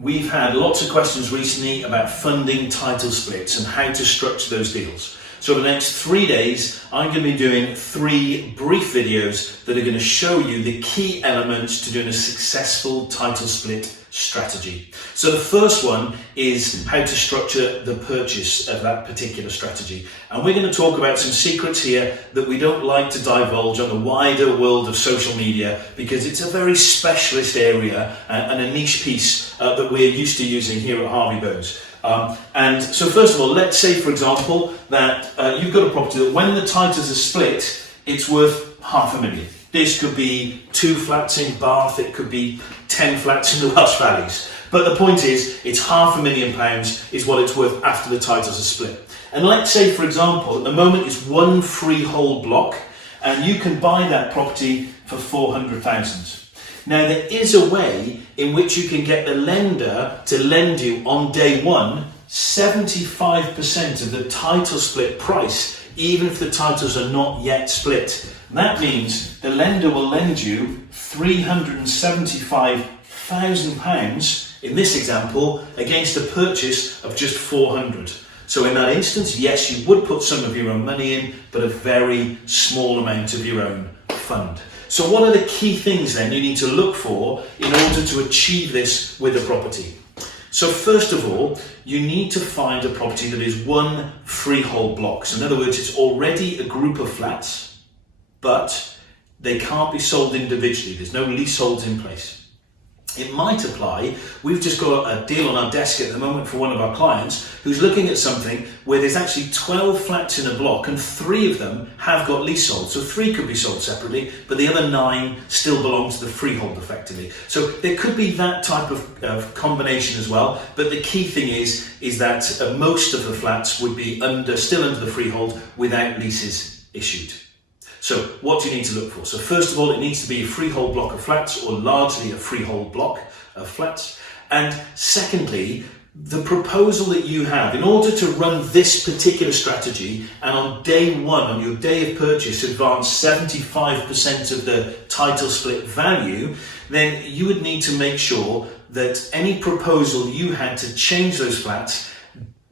We've had lots of questions recently about funding title splits and how to structure those deals. So in the next 3 days, I'm going to be doing 3 brief videos that are going to show you the key elements to doing a successful title split strategy. So the first one is how to structure the purchase of that particular strategy. And we're going to talk about some secrets here that we don't like to divulge on the wider world of social media, because it's a very specialist area and a niche piece that we're used to using here at Harvey Bows. And so first of all, let's say, for example, that you've got a property that when the titles are split, it's worth £500,000. This could be 2 flats in Bath, it could be 10 flats in the Welsh Valleys. But the point is, it's £500,000 is what it's worth after the titles are split. And let's say, for example, at the moment it's 1 freehold block, and you can buy that property for £400,000. Now, there is a way in which you can get the lender to lend you on day one 75% of the title split price, even if the titles are not yet split. That means the lender will lend you £375,000 in this example against a purchase of just £400,000. So in that instance, yes, you would put some of your own money in, but a very small amount of your own fund. So what are the key things then you need to look for in order to achieve this with a property? So first of all, you need to find a property that is 1 freehold block. So in other words, it's already a group of flats, but they can't be sold individually. There's no leaseholds in place. It might apply. We've just got a deal on our desk at the moment for one of our clients who's looking at something where there's actually 12 flats in a block and 3 of them have got leasehold. So 3 could be sold separately, but the other 9 still belong to the freehold effectively. So there could be that type of combination as well. But the key thing is that most of the flats would be still under the freehold without leases issued. So what do you need to look for? So first of all, it needs to be a freehold block of flats, or largely a freehold block of flats. And secondly, the proposal that you have, in order to run this particular strategy, and on day one, on your day of purchase, advance 75% of the title split value, then you would need to make sure that any proposal you had to change those flats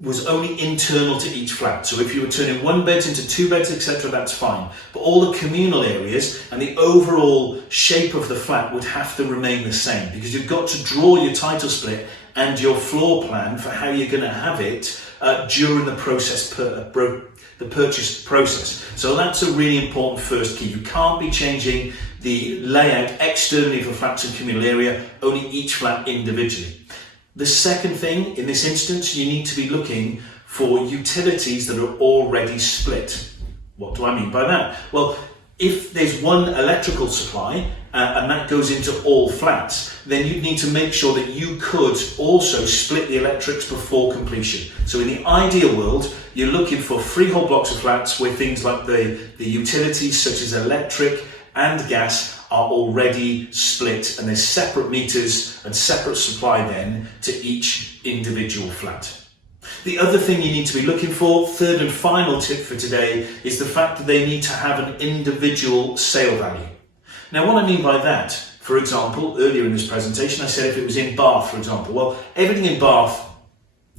was only internal to each flat. So if you were turning 1 beds into 2 beds, etc., that's fine. But all the communal areas and the overall shape of the flat would have to remain the same, because you've got to draw your title split and your floor plan for how you're going to have it during the purchase process. So that's a really important first key. You can't be changing the layout externally for flats and communal area, only each flat individually. The second thing, in this instance, you need to be looking for utilities that are already split. What do I mean by that? Well, if there's one electrical supply and that goes into all flats, then you'd need to make sure that you could also split the electrics before completion. So in the ideal world, you're looking for freehold blocks of flats where things like the utilities such as electric and gas are already split, and there's separate meters and separate supply then to each individual flat. The other thing you need to be looking for, third and final tip for today, is the fact that they need to have an individual sale value. Now, what I mean by that, for example, earlier in this presentation, I said if it was in Bath, for example, well, everything in Bath,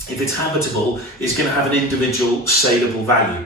if it's habitable, is going to have an individual saleable value.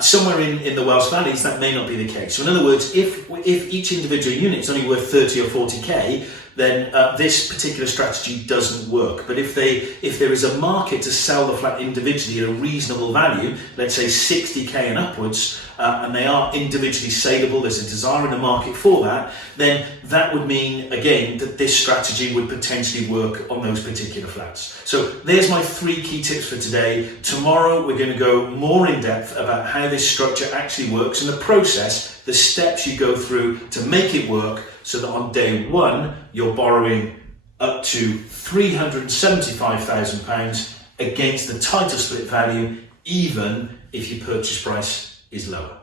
Somewhere in the Welsh Valleys, that may not be the case. So in other words, if each individual unit is only worth 30 or 40k, then this particular strategy doesn't work. But if there is a market to sell the flat individually at a reasonable value, let's say 60k and upwards, and they are individually saleable, there's a desire in the market for that, then that would mean, again, that this strategy would potentially work on those particular flats. So there's my 3 key tips for today. Tomorrow we're going to go more in depth about how this structure actually works and the process, the steps you go through to make it work, so that on day one you're borrowing up to £375,000 against the title split value, even if your purchase price is lower.